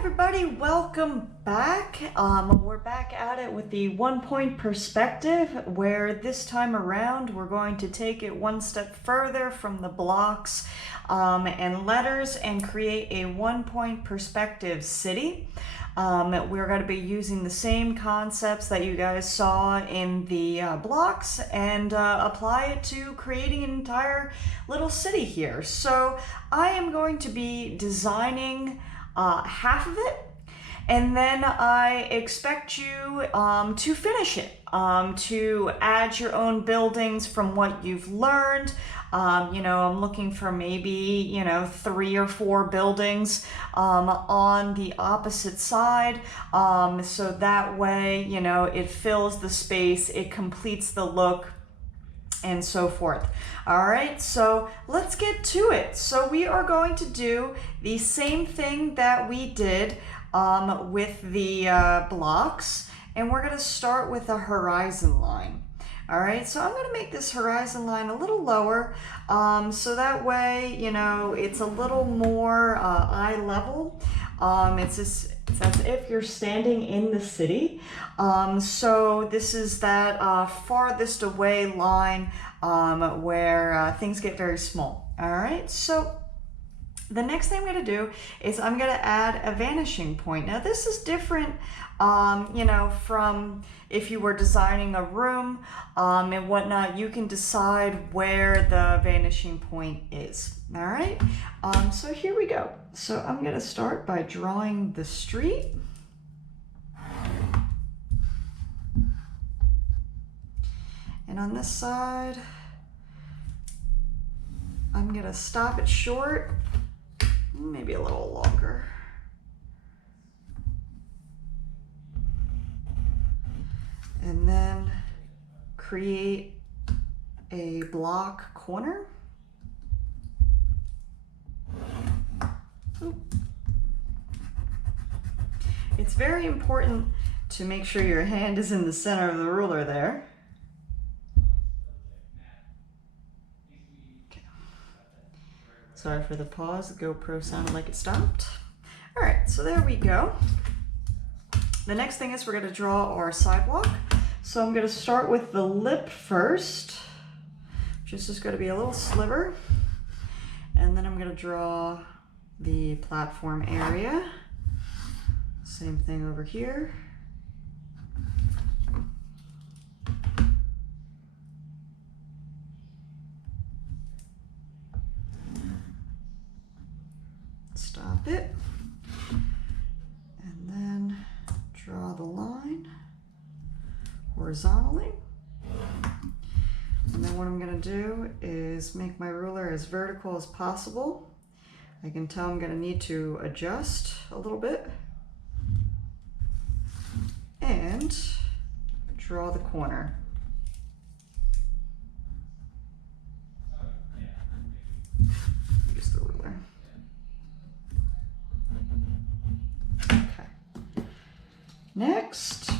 everybody, welcome back. We're back at it with the 1-point perspective, where this time around we're going to take it one step further from the blocks and letters and create a 1-point perspective city. We're going to be using the same concepts that you guys saw in the blocks and apply it to creating an entire little city here. So I am going to be designing half of it, and then I expect you to finish it, to add your own buildings from what you've learned. I'm looking for maybe, 3 or 4 buildings on the opposite side, so that way, it fills the space, it completes the look, and so forth. All right, so let's get to it. So we are going to do the same thing that we did with the blocks, and we're going to start with a horizon line. All right, so I'm going to make this horizon line a little lower, so that way, it's a little more eye level. It's as if you're standing in the city. So this is that farthest away line where things get very small. All right, so the next thing I'm going to do is I'm going to add a vanishing point. Now this is different, from if you were designing a room and whatnot. You can decide where the vanishing point is. All right, so here we go. So I'm going to start by drawing the street. And on this side, I'm going to stop it short, maybe a little longer. And then create a block corner. It's very important to make sure your hand is in the center of the ruler there. Okay. Sorry for the pause, the GoPro sounded like it stopped. All right, so there we go. The next thing is we're going to draw our sidewalk. So I'm going to start with the lip first, which is just going to be a little sliver. And then I'm going to draw the platform area. Same thing over here. Stop it. And then draw the line horizontally. And then what I'm going to do is make my ruler as vertical as possible. I can tell I'm going to need to adjust a little bit. And draw the corner. Use the ruler. Okay. Next,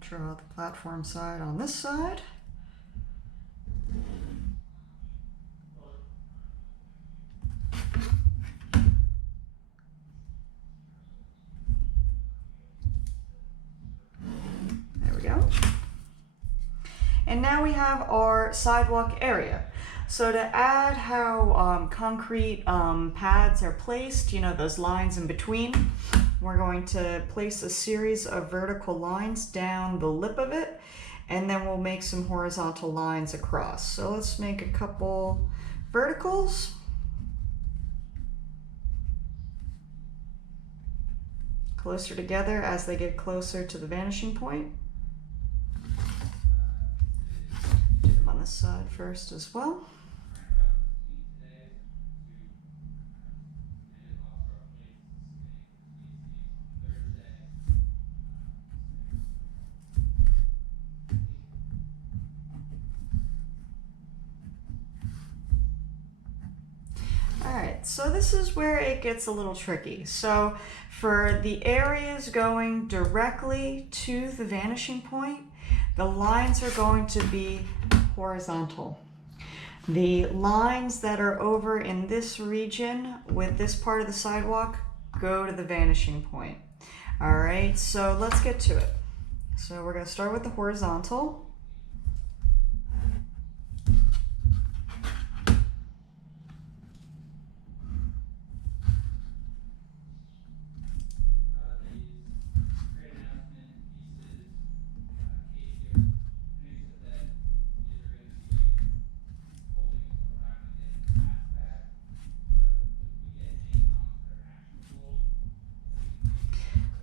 draw the platform side on this side. And now we have our sidewalk area. So to add how concrete pads are placed, those lines in between, we're going to place a series of vertical lines down the lip of it, and then we'll make some horizontal lines across. So let's make a couple verticals. Closer together as they get closer to the vanishing point. This side first as well. All right, so this is where it gets a little tricky. So for the areas going directly to the vanishing point, the lines are going to be horizontal. The lines that are over in this region with this part of the sidewalk go to the vanishing point. All right, so let's get to it. So we're going to start with the horizontal.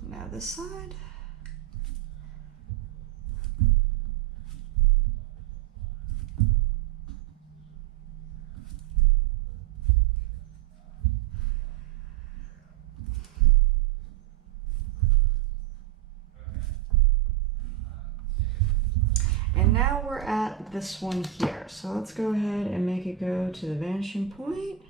Now this side. And now we're at this one here. So let's go ahead and make it go to the vanishing point.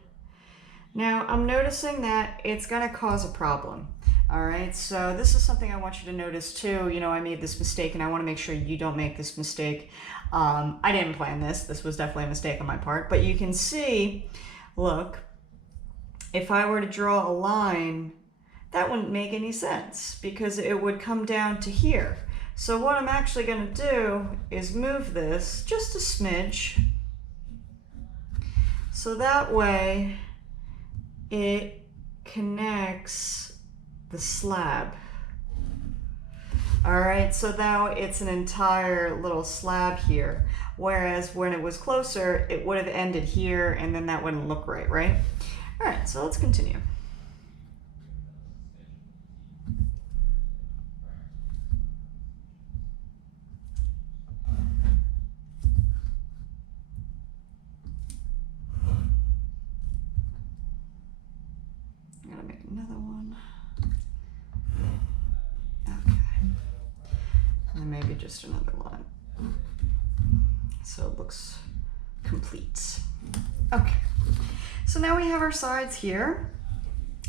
Now I'm noticing that it's going to cause a problem. All right, so this is something I want you to notice too. You know, I made this mistake and I want to make sure you don't make this mistake. I didn't plan this. This was definitely a mistake on my part. But you can see, look, if I were to draw a line, that wouldn't make any sense because it would come down to here. So what I'm actually going to do is move this just a smidge. So that way it connects the slab. All right, so now it's an entire little slab here, whereas when it was closer, it would have ended here and then that wouldn't look right, right? All right, so let's continue. I'm gonna make another one. And maybe just another line. So it looks complete. Okay, so now we have our sides here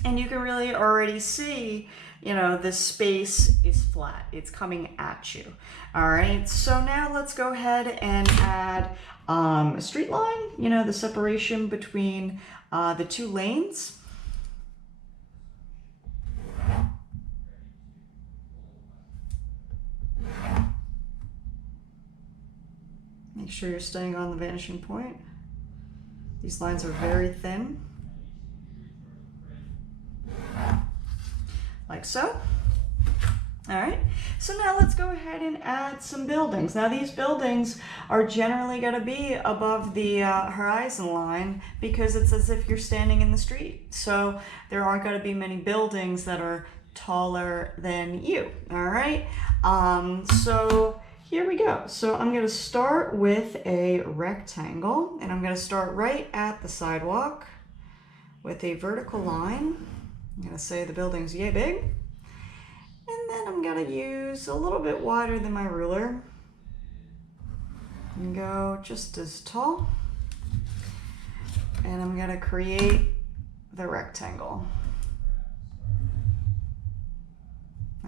and you can really already see, you know, this space is flat. It's coming at you. All right, so now let's go ahead and add a street line, you know, the separation between the two lanes. Make sure you're staying on the vanishing point. These lines are very thin. Like so. All right, so now let's go ahead and add some buildings. Now these buildings are generally going to be above the horizon line because it's as if you're standing in the street. So there aren't going to be many buildings that are taller than you. All right, so here we go. So I'm going to start with a rectangle and I'm going to start right at the sidewalk with a vertical line. I'm going to say the building's yay big. And then I'm going to use a little bit wider than my ruler and go just as tall. And I'm going to create the rectangle.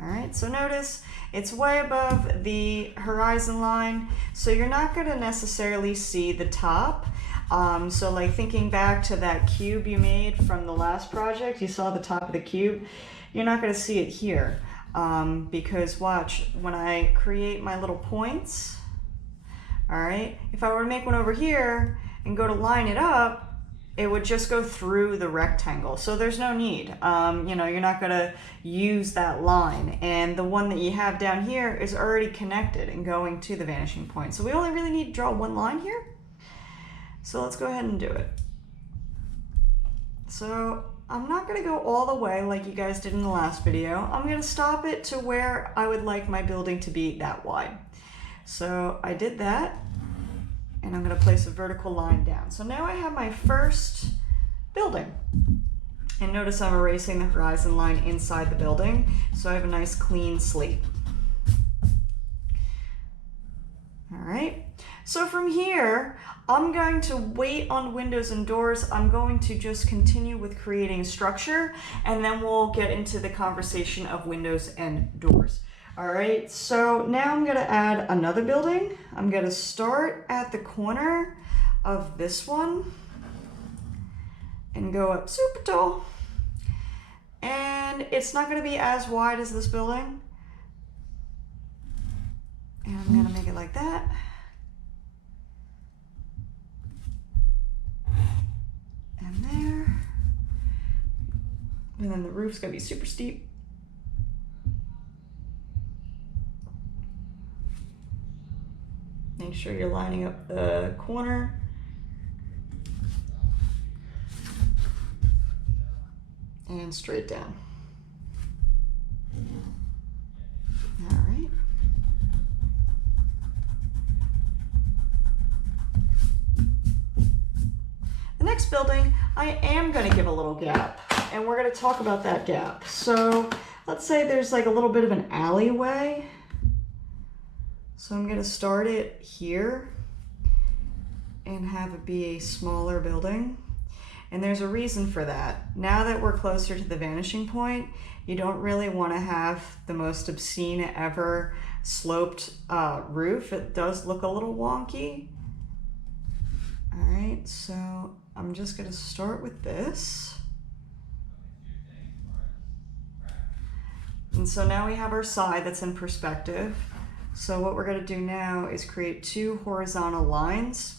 All right, so notice it's way above the horizon line, so you're not going to necessarily see the top. So like thinking back to that cube you made from the last project, you saw the top of the cube. You're not going to see it here because watch, when I create my little points, all right, if I were to make one over here and go to line it up, it would just go through the rectangle. So there's no need, you know, you're not gonna use that line. And the one that you have down here is already connected and going to the vanishing point. So we only really need to draw one line here. So let's go ahead and do it. So I'm not gonna go all the way like you guys did in the last video. I'm gonna stop it to where I would like my building to be that wide. So I did that. And I'm going to place a vertical line down. So now I have my first building. And notice I'm erasing the horizon line inside the building, so I have a nice clean slate. All right, so from here, I'm going to wait on windows and doors. I'm going to just continue with creating structure, and then we'll get into the conversation of windows and doors. All right, so now I'm gonna add another building. I'm gonna start at the corner of this one and go up super tall. And it's not going to be as wide as this building. And I'm going to make it like that. And there. And then the roof's going to be super steep. Make sure you're lining up the corner. And straight down. All right. The next building, I am going to give a little gap, and we're going to talk about that gap. So let's say there's like a little bit of an alleyway. So I'm going to start it here and have it be a smaller building. And there's a reason for that. Now that we're closer to the vanishing point, you don't really want to have the most obscene ever sloped roof. It does look a little wonky. All right, so I'm just going to start with this. And so now we have our side that's in perspective. So what we're going to do now is create two horizontal lines.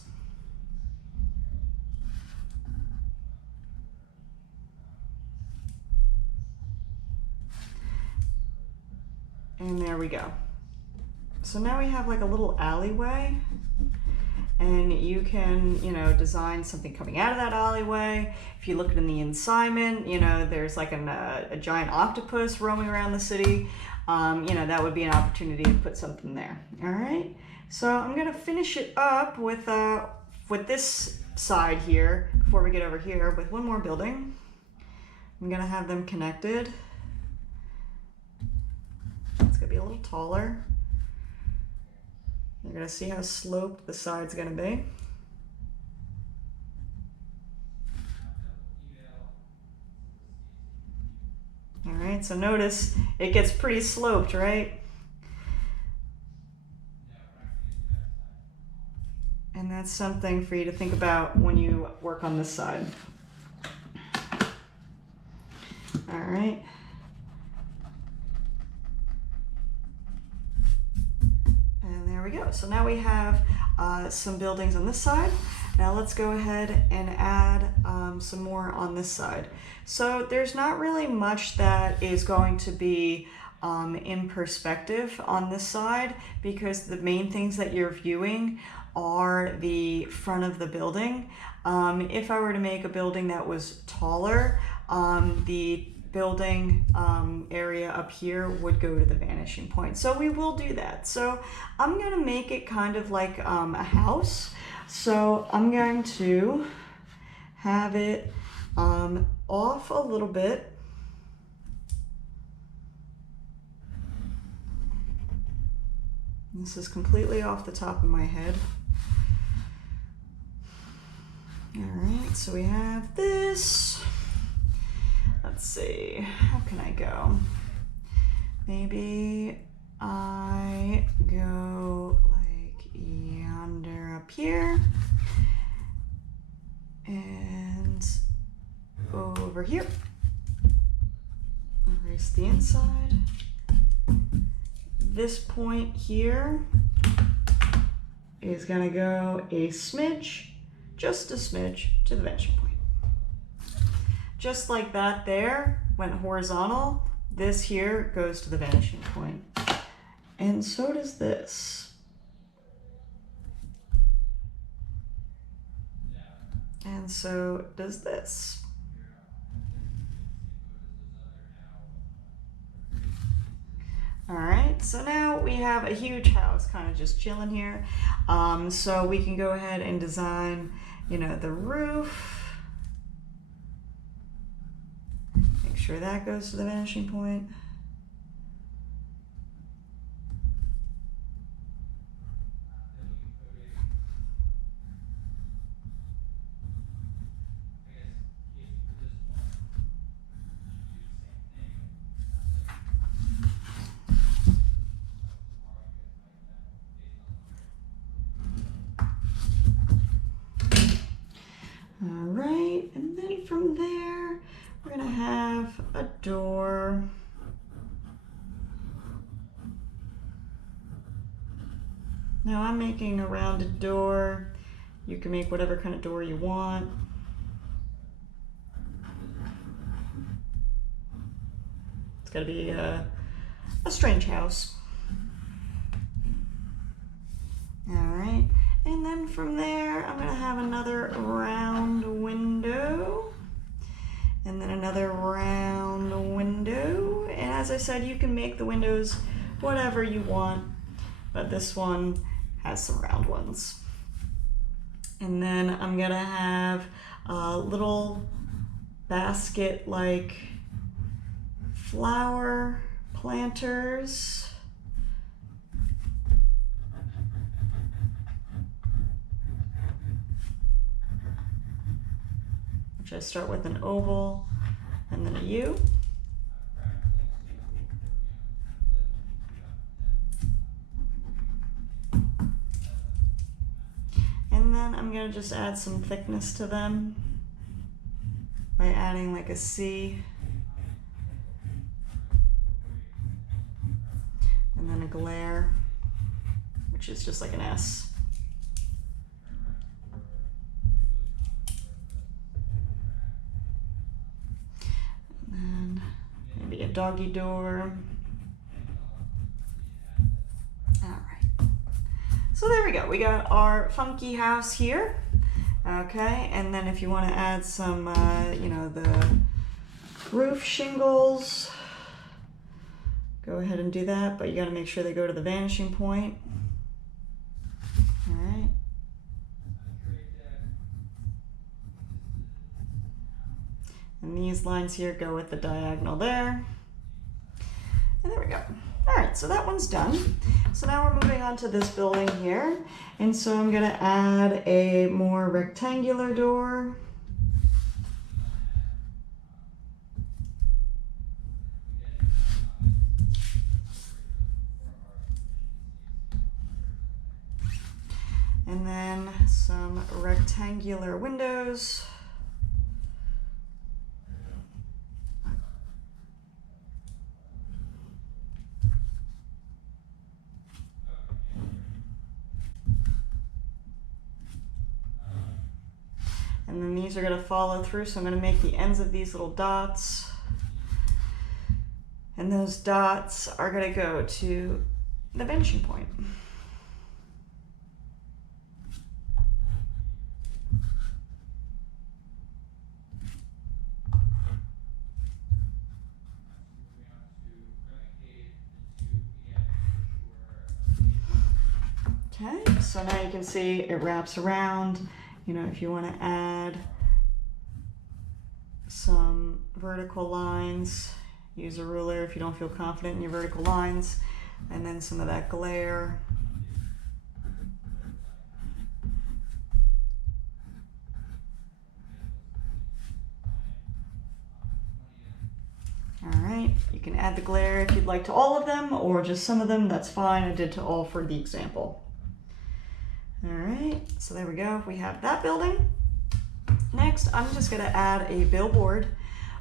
And there we go. So now we have like a little alleyway, and you can, design something coming out of that alleyway. If you look in the ensignment, there's like a giant octopus roaming around the city. That would be an opportunity to put something there. All right. So I'm gonna finish it up with this side here before we get over here with one more building. I'm gonna have them connected. It's gonna be a little taller. You're gonna see how sloped the side's gonna be. All right, so notice it gets pretty sloped, right? And that's something for you to think about when you work on this side. All right. And there we go. So now we have some buildings on this side. Now let's go ahead and add some more on this side. So there's not really much that is going to be in perspective on this side, because the main things that you're viewing are the front of the building. If I were to make a building that was taller, the building area up here would go to the vanishing point. So we will do that. So I'm gonna make it kind of like a house. So I'm going to have it off a little bit. This is completely off the top of my head. All right, so we have this. Let's see, how can I go? Maybe I go like yonder up here and over here. Erase the inside. This point here is gonna go a smidge, just a smidge, to the vanishing point. Just like that there went horizontal, this here goes to the vanishing point. And so does this. And so does this. All right, so now we have a huge house kind of just chilling here. So we can go ahead and design, the roof. Make sure that goes to the vanishing point. All right, and then from there, we're gonna have a door. Now I'm making a rounded door. You can make whatever kind of door you want. It's gotta be a strange house. All right, and then from there, I'm gonna have another round window, and then another round window. And as I said, you can make the windows whatever you want, but this one has some round ones. And then I'm gonna have little basket-like flower planters. Which I start with an oval and then a U. And then I'm gonna just add some thickness to them by adding like a C and then a glare, which is just like an S. And then maybe a doggy door. So there we go, we got our funky house here, okay, and then if you want to add some, you know, the roof shingles, go ahead and do that, but you got to make sure they go to the vanishing point. All right. And these lines here go with the diagonal there. And there we go. All right, so that one's done. So now we're moving on to this building here. And so I'm gonna add a more rectangular door. And then some rectangular windows. And then these are going to follow through, so I'm going to make the ends of these little dots. And those dots are going to go to the vanishing point. Okay, so now you can see it wraps around. You know, if you want to add some vertical lines, use a ruler if you don't feel confident in your vertical lines, and then some of that glare. All right, you can add the glare if you'd like to all of them or just some of them, that's fine. I did to all for the example. All right, so there we go. We have that building. Next, I'm just gonna add a billboard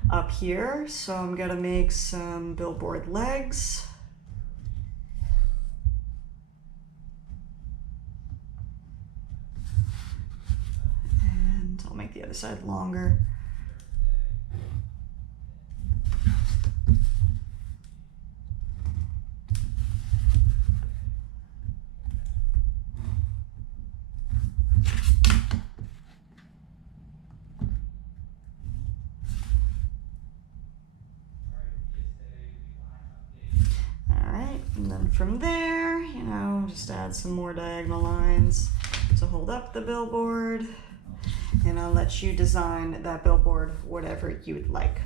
up here. So I'm gonna make some billboard legs. And I'll make the other side longer. From there, you know, just add some more diagonal lines to hold up the billboard, and I'll let you design that billboard whatever you would like.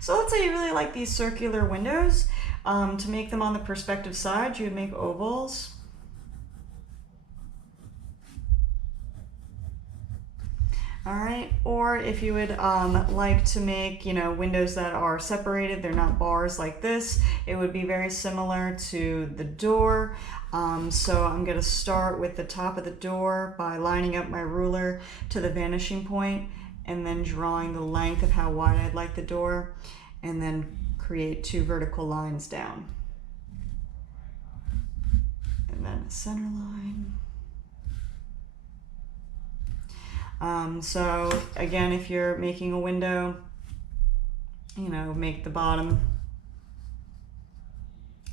So let's say you really like these circular windows. To make them on the perspective side, you would make ovals. All right, or if you would like to make, you know, windows that are separated, they're not bars like this, it would be very similar to the door. So I'm going to start with the top of the door by lining up my ruler to the vanishing point and then drawing the length of how wide I'd like the door, and then create 2 vertical lines down. And then a center line. So again, if you're making a window, you know, make the bottom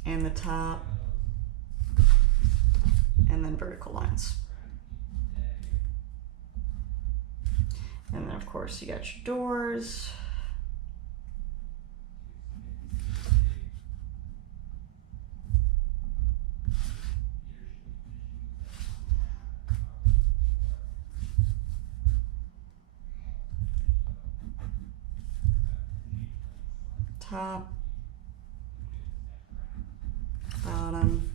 and the top, and then vertical lines. And then of course you got your doors. Top, bottom,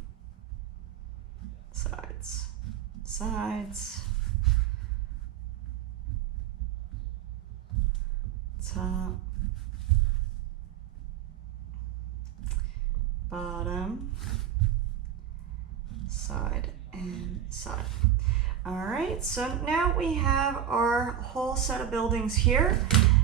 sides, sides, top, bottom, side, and side. All right, so now we have our whole set of buildings here.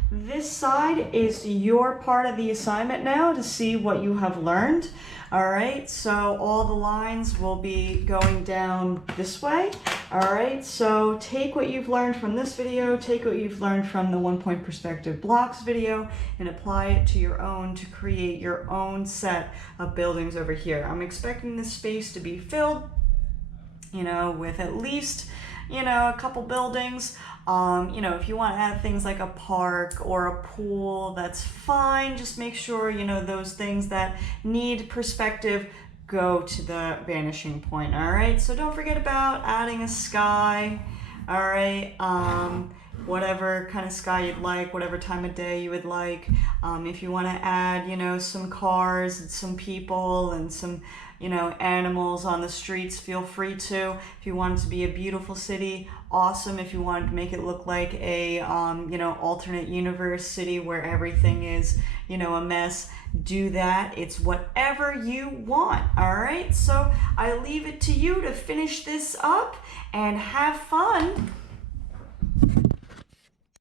This side is your part of the assignment now to see what you have learned. All right, so all the lines will be going down this way. All right, so take what you've learned from this video, take what you've learned from the 1-point perspective blocks video, and apply it to your own to create your own set of buildings over here. I'm expecting this space to be filled, you know, with at least, you know, a couple buildings. You know, if you want to add things like a park or a pool, that's fine. Just make sure, you know, those things that need perspective go to the vanishing point. All right, so don't forget about adding a sky. All right, whatever kind of sky you'd like, whatever time of day you would like. If you want to add, you know, some cars and some people and some, you know, animals on the streets, feel free to. If you want it to be a beautiful city, awesome. If you wanted to make it look like a, you know, alternate universe city where everything is, you know, a mess, do that. It's whatever you want. All right, so I leave it to you to finish this up and have fun.